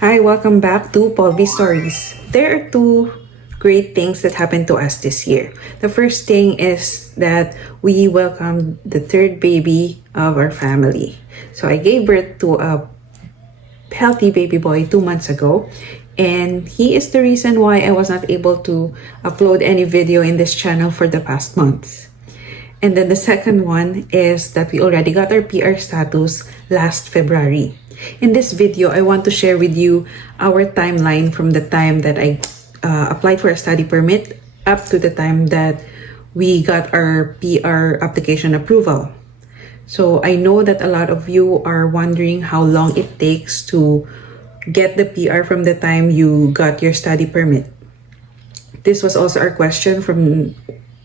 Hi, welcome back to Polvy Stories. There are two great things that happened to us this year. The first thing is that we welcomed the third baby of our family. So I gave birth to a healthy baby boy 2 months ago, and he is the reason why I was not able to upload any video in this channel for the past months. And then the second one is that we already got our PR status last February. In this video, I want to share with you our timeline from the time that I applied for a study permit up to the time that we got our PR application approval. So I know that a lot of you are wondering how long it takes to get the PR from the time you got your study permit. This was also our question from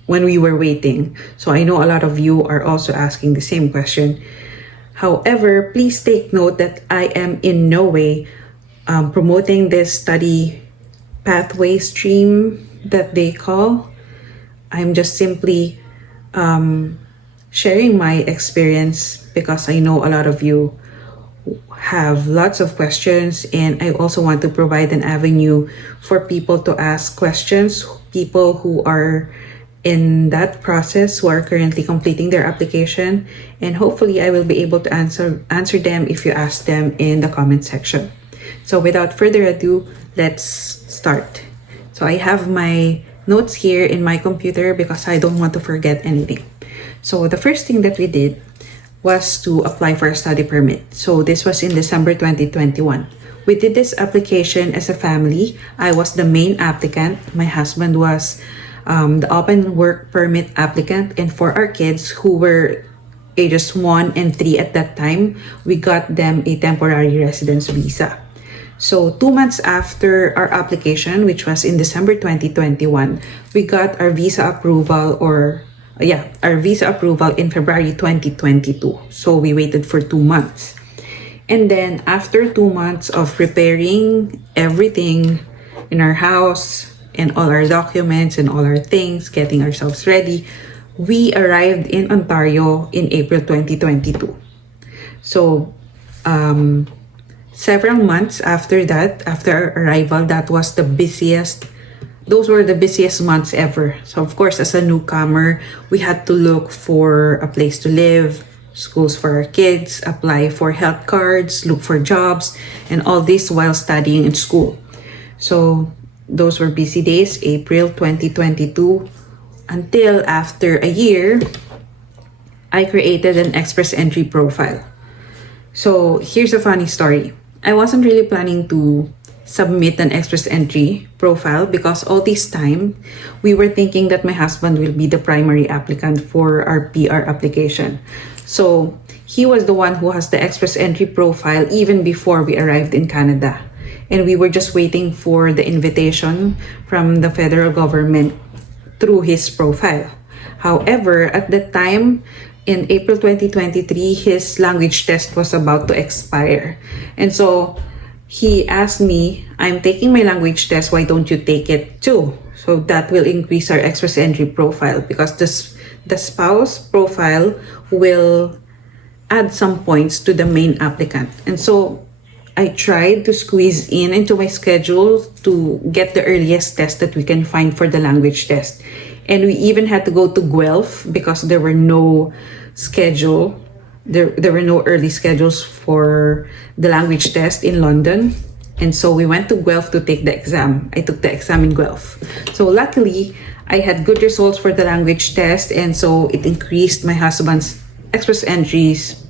when we were waiting. So I know a lot of you are also asking the same question. However, please take note that I am in no way promoting this study pathway stream that they call. I'm just simply sharing my experience because I know a lot of you have lots of questions, and I also want to provide an avenue for people to ask questions, people who are in that process, who are currently completing their application, and hopefully I will be able to answer them if you ask them in the comment section. So without further ado, let's start. So I have my notes here in my computer because I don't want to forget anything. So the first thing that we did was to apply for a study permit. So this was in December 2021. We did this application as a family. I was the main applicant. My husband was the open work permit applicant, and for our kids who were ages 1 and 3 at that time, we got them a temporary residence visa. So 2 months after our application, which was in December 2021, we got our visa approval in February 2022. So we waited for 2 months. And then after 2 months of preparing everything in our house and all our documents and all our things, getting ourselves ready, we arrived in Ontario in April 2022. So several months after that, after our arrival, those were the busiest months ever. So of course, as a newcomer, we had to look for a place to live, schools for our kids, apply for health cards, look for jobs, and all this while studying in school. So those were busy days, April 2022, until after a year, I created an express entry profile. So here's a funny story. I wasn't really planning to submit an express entry profile because all this time, we were thinking that my husband will be the primary applicant for our PR application. So he was the one who has the express entry profile even before we arrived in Canada. And we were just waiting for the invitation from the federal government through his profile. However, at the time, in April 2023, his language test was about to expire. And so he asked me, I'm taking my language test, why don't you take it too? So that will increase our express entry profile because the spouse profile will add some points to the main applicant. And so I tried to squeeze into my schedule to get the earliest test that we can find for the language test. And we even had to go to Guelph because there were no early schedules for the language test in London. And so we went to Guelph to take the exam. I took the exam in Guelph. So luckily, I had good results for the language test, and so it increased my husband's express entries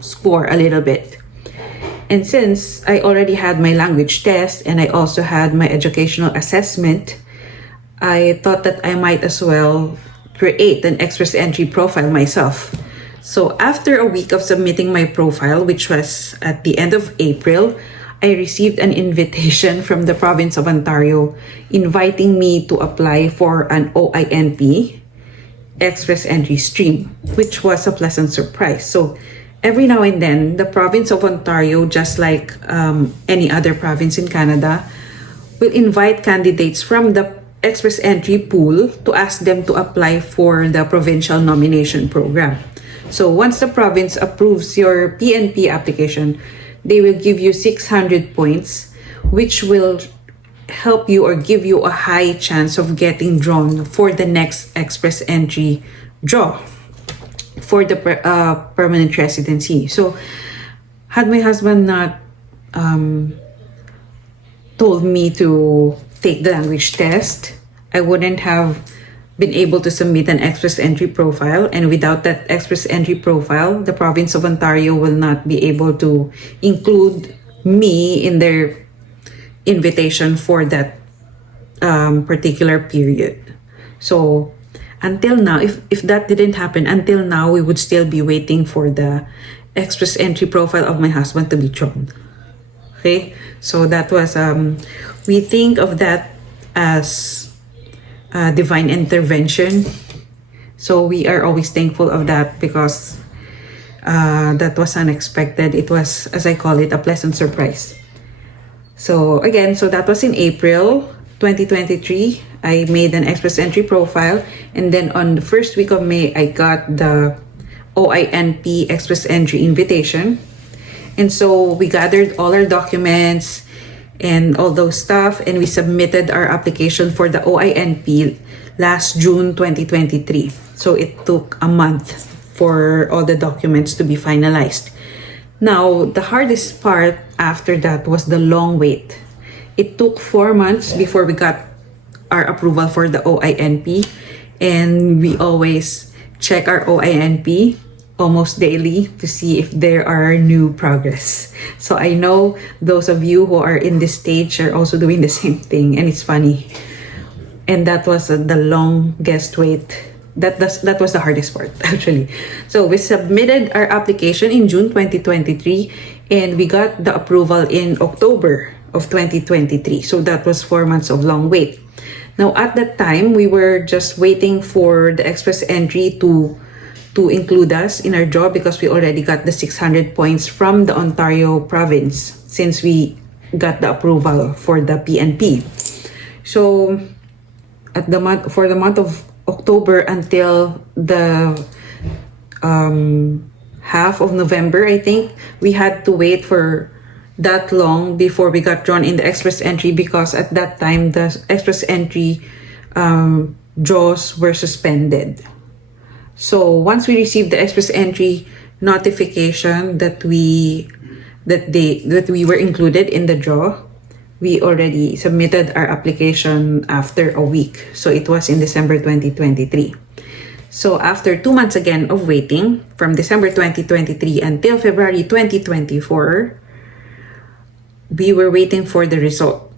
score a little bit. And since I already had my language test and I also had my educational assessment, I thought that I might as well create an express entry profile myself. So after a week of submitting my profile, which was at the end of April, I received an invitation from the province of Ontario inviting me to apply for an OINP express entry stream, which was a pleasant surprise. So every now and then, the province of Ontario, just like any other province in Canada, will invite candidates from the express entry pool to ask them to apply for the provincial nomination program. So once the province approves your PNP application, they will give you 600 points, which will help you or give you a high chance of getting drawn for the next express entry draw for the permanent residency. So had my husband not told me to take the language test, I wouldn't have been able to submit an express entry profile, and without that express entry profile, the province of Ontario will not be able to include me in their invitation for that particular period. So until now, if that didn't happen, until now we would still be waiting for the express entry profile of my husband to be drawn. Okay, so that was we think of that as divine intervention. So we are always thankful of that, because that was unexpected. It was, as I call it, a pleasant surprise. So again, so that was in April 2023. I made an express entry profile, and then on the first week of May, I got the OINP express entry invitation. And so we gathered all our documents and all those stuff, and we submitted our application for the OINP last June 2023. So it took a month for all the documents to be finalized. Now, the hardest part after that was the long wait. It took 4 months before we got our approval for the OINP, and we always check our OINP almost daily to see if there are new progress. So I know those of you who are in this stage are also doing the same thing, and it's funny. And that was the longest wait. That was the hardest part, actually. So we submitted our application in June 2023, and we got the approval in October of 2023. So that was 4 months of long wait. Now, at that time, we were just waiting for the express entry to include us in our draw, because we already got the 600 points from the Ontario province since we got the approval for the PNP. So for the month of October until the half of November, I think, we had to wait for that long before we got drawn in the express entry, because at that time the express entry draws were suspended. So once we received the express entry notification that we were included in the draw, we already submitted our application after a week. So it was in December 2023. So after 2 months again of waiting, from December 2023 until February 2024, we were waiting for the result.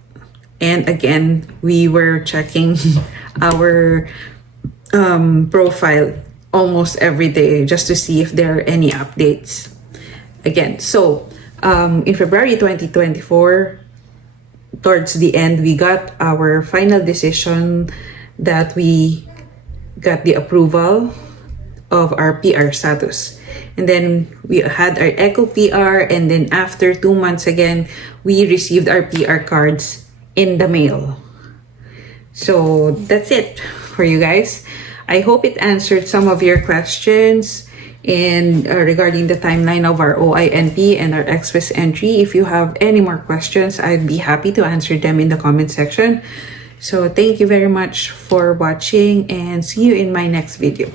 And again, we were checking our profile almost every day just to see if there are any updates. Again, so in February 2024, towards the end, we got our final decision that we got the approval of our PR status. And then we had our Echo PR, and then after 2 months again, we received our PR cards in the mail. So that's it for you guys. I hope it answered some of your questions and regarding the timeline of our OINP and our express entry. If you have any more questions, I'd be happy to answer them in the comment section. So thank you very much for watching, and see you in my next video.